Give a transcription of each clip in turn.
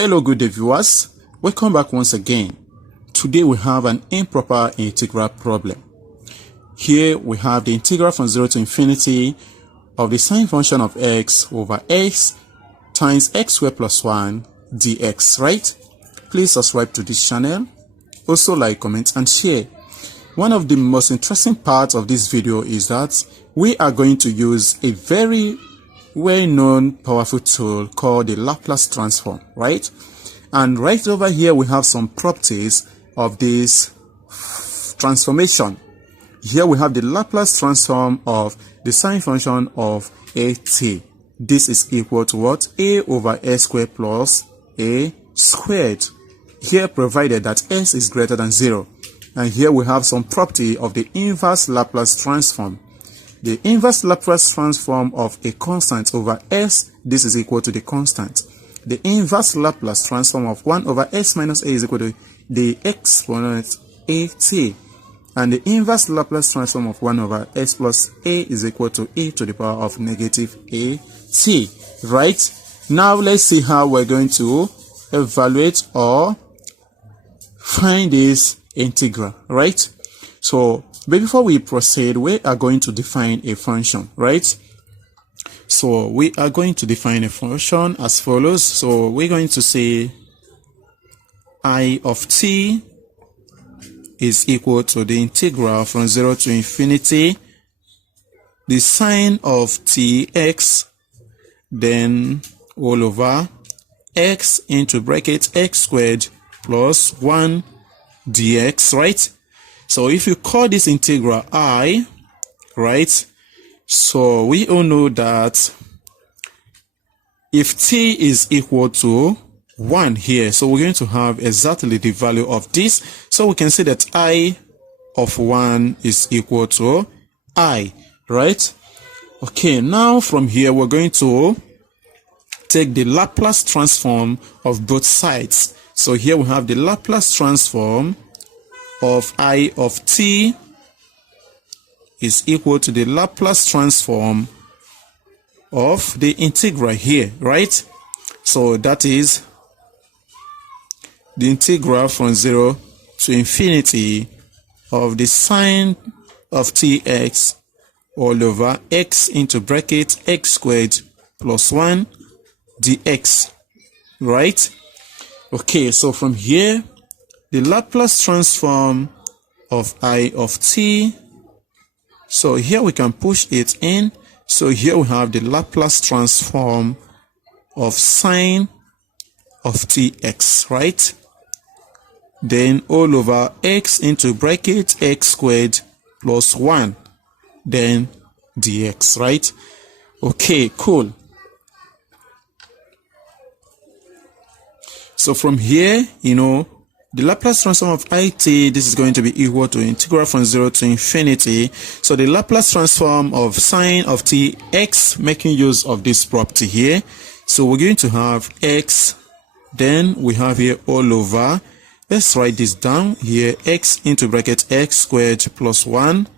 Hello good day viewers, welcome back once again. Today we have an improper integral problem. Here we have the integral from 0 to infinity of the sine function of x over x times x squared plus 1 dx, right? Please subscribe to this channel, also like, comment and share. One of the most interesting parts of this video is that we are going to use a very well-known powerful tool called the Laplace Transform, right? And right over here we have some properties of this transformation. Here we have the Laplace transform of the sine function of at. This is equal to what? A over s squared plus a squared. Here provided that s is greater than 0. And here we have some property of the inverse Laplace transform. The inverse Laplace transform of a constant over s, this is equal to the constant. The inverse Laplace transform of 1 over s minus a is equal to the exponent at. And the inverse Laplace transform of 1 over s plus a is equal to e to the power of negative at. Right? Now let's see how we're going to evaluate or find this integral, right? So but before we proceed, we are going to define a function, right? So we are going to define a function as follows. So we're going to say I of t is equal to the integral from 0 to infinity the sine of tx, then all over x into bracket x squared plus 1 dx, right? So if you call this integral I, right? So we all know that if t is equal to 1 here, so we're going to have exactly the value of this. So we can say that I of 1 is equal to I, right? Okay, now from here we're going to take the Laplace transform of both sides. So here we have the Laplace transform of I of t is equal to the Laplace transform of the integral here, right? So that is the integral from 0 to infinity of the sine of tx all over x into bracket x squared plus 1 dx, right? Okay, so from here the Laplace transform of I of t, so here we can push it in. So here we have the Laplace transform of sine of tx, right? Then all over x into bracket x squared plus 1, then dx, right? Okay, cool. So from here, the Laplace transform of it, this is going to be equal to integral from 0 to infinity. So the Laplace transform of sine of tx, making use of this property here. So we're going to have x, then we have here all over, let's write this down here, x into bracket x squared plus 1.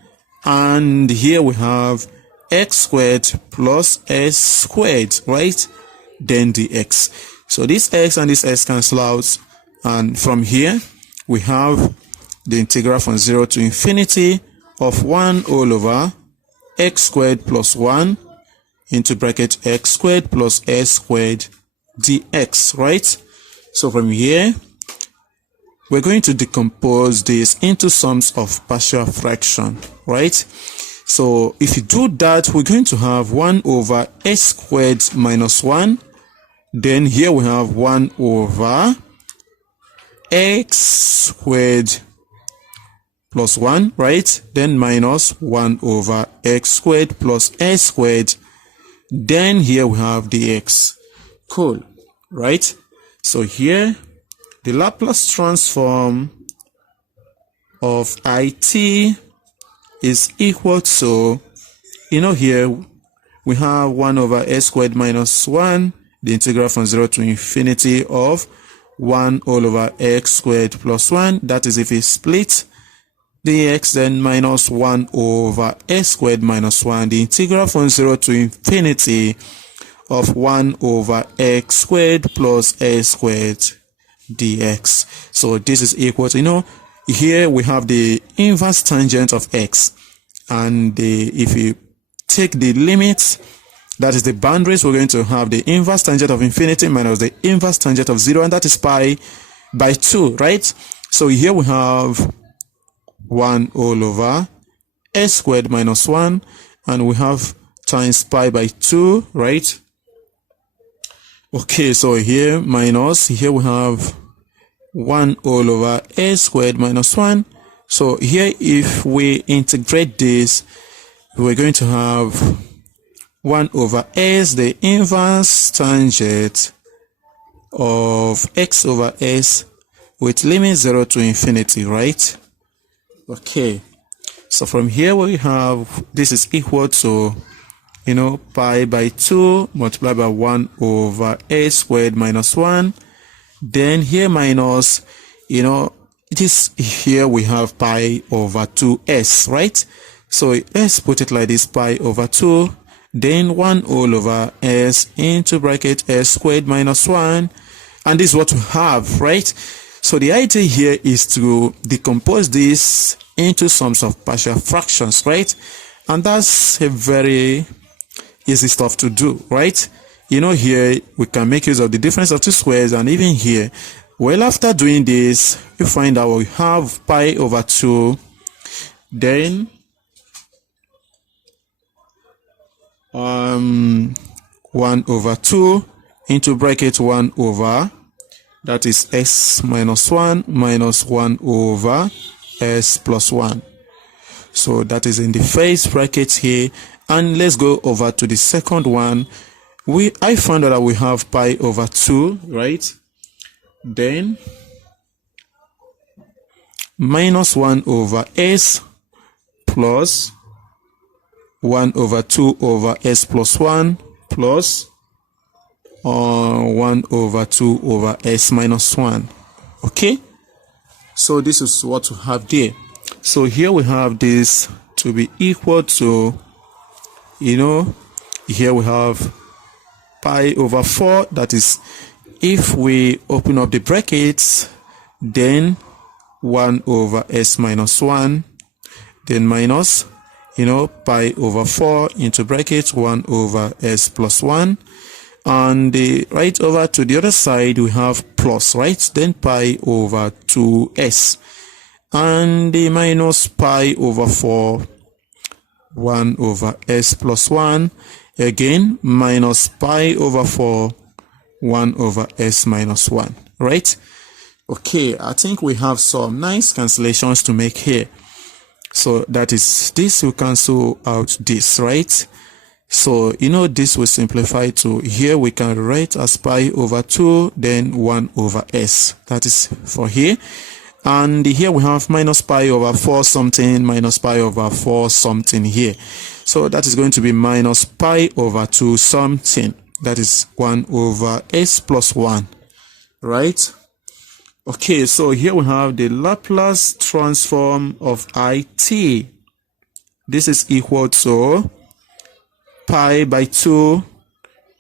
And here we have x squared plus s squared, right? Then dx. So this x and this s cancel out. And from here, we have the integral from 0 to infinity of 1 all over x squared plus 1 into bracket x squared plus s squared dx, right? So from here, we're going to decompose this into sums of partial fraction, right? So if you do that, we're going to have 1 over s squared minus 1. Then here we have 1 over x squared plus 1, right? Then minus 1 over x squared plus s squared. Then here we have dx. Cool, right? So here, the Laplace transform of it is equal to, here we have 1 over s squared minus 1, the integral from 0 to infinity of 1 all over x squared plus 1, that is if we split dx, then minus 1 over s squared minus 1, the integral from 0 to infinity of 1 over x squared plus s squared dx. So this is equal to, here we have the inverse tangent of x, and if you take the limits, that is the boundaries, we're going to have the inverse tangent of infinity minus the inverse tangent of 0, and that is pi by 2, right? So here we have 1 all over s squared minus 1, and we have times pi by 2, right? Okay, so here minus, here we have 1 all over s squared minus 1. So here, if we integrate this, we're going to have 1 over s, the inverse tangent of x over s with limit 0 to infinity, right? Okay, so from here we have, this is equal to, pi by 2 multiplied by 1 over s squared minus 1. Then here minus, this here we have pi over 2s, right? So let's put it like this, pi over 2, then 1 all over s into bracket s squared minus 1. And this is what we have, right? So the idea here is to decompose this into sums of partial fractions, right? And that's a very easy stuff to do, right? Here we can make use of the difference of two squares, and even here, well, after doing this, we find out we have pi over 2, then 1 over 2 into bracket 1 over, that is s minus 1 minus 1 over s plus 1. So that is in the first bracket here. And let's go over to the second one. I found out that we have pi over 2, right? Then minus 1 over s plus 1 over 2 over s plus 1 plus 1 over 2 over s minus 1. Okay, so this is what we have there. So here we have this to be equal to, here we have pi over 4, that is, if we open up the brackets, then 1 over s minus 1, then minus, pi over 4 into brackets 1 over s plus 1, and right over to the other side we have plus, right? Then pi over 2s, and the minus pi over 4, 1 over s plus 1, again minus pi over 4, 1 over s minus 1, right? Okay, I think we have some nice cancellations to make here. So that is this, will cancel out this, right? So this will simplify to, here we can write as pi over 2, then 1 over s, that is for here. And here we have minus pi over 4 something, minus pi over 4 something here. So that is going to be minus pi over 2 something, that is 1 over s plus 1, right? Okay, so here we have the Laplace transform of it. This is equal to pi by 2,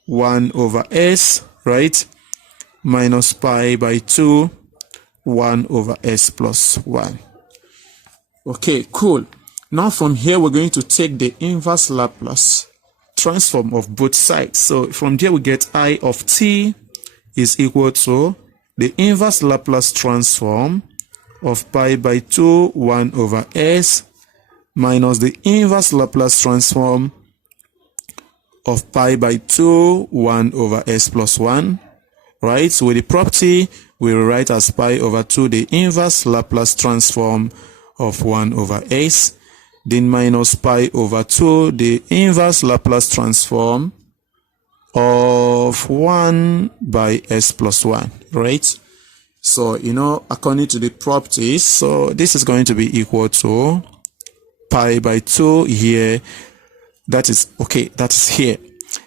1 over s, right? Minus pi by 2, 1 over s plus 1. Okay, cool. Now from here, we're going to take the inverse Laplace transform of both sides. So from there, we get I of t is equal to the inverse Laplace transform of pi by 2, 1 over s minus the inverse Laplace transform of pi by 2, 1 over s plus 1, right? So with the property, we will write as pi over 2 the inverse Laplace transform of 1 over s, then minus pi over 2 the inverse Laplace transform of 1 by s plus 1, right? So, according to the properties, so this is going to be equal to pi by 2 here. That is, okay, that is here.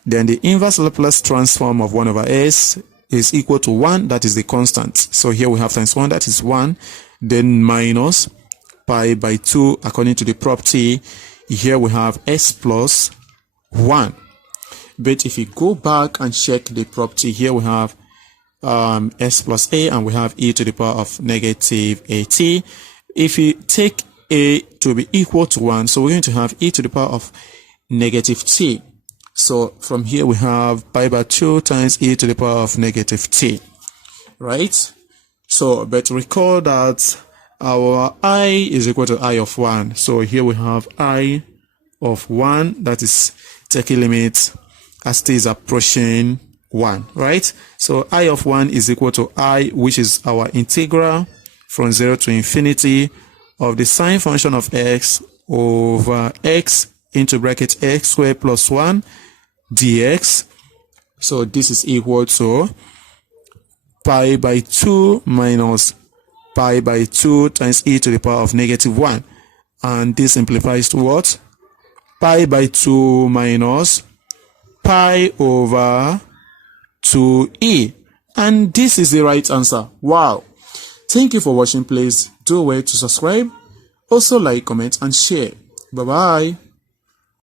Then the inverse Laplace transform of 1 over s is equal to 1, that is the constant. So here we have times 1, that is 1. Then minus pi by 2, according to the property, here we have s plus 1. But if you go back and check the property, here we have s plus a, and we have e to the power of negative at. If you take a to be equal to 1, so we're going to have e to the power of negative t. So from here we have pi by 2 times e to the power of negative t, right? So, but recall that our I is equal to I of 1. So here we have I of 1, that is taking limit as t is approaching 1, right? So I of 1 is equal to I, which is our integral from 0 to infinity of the sine function of x over x into bracket x squared plus 1 dx. So this is equal to pi by 2 minus pi by 2 times e to the power of negative 1. And this simplifies to what? Pi by 2 minus pi over 2e. And this is the right answer. Wow. Thank you for watching. Please do well to subscribe. Also like, comment, and share. Bye-bye.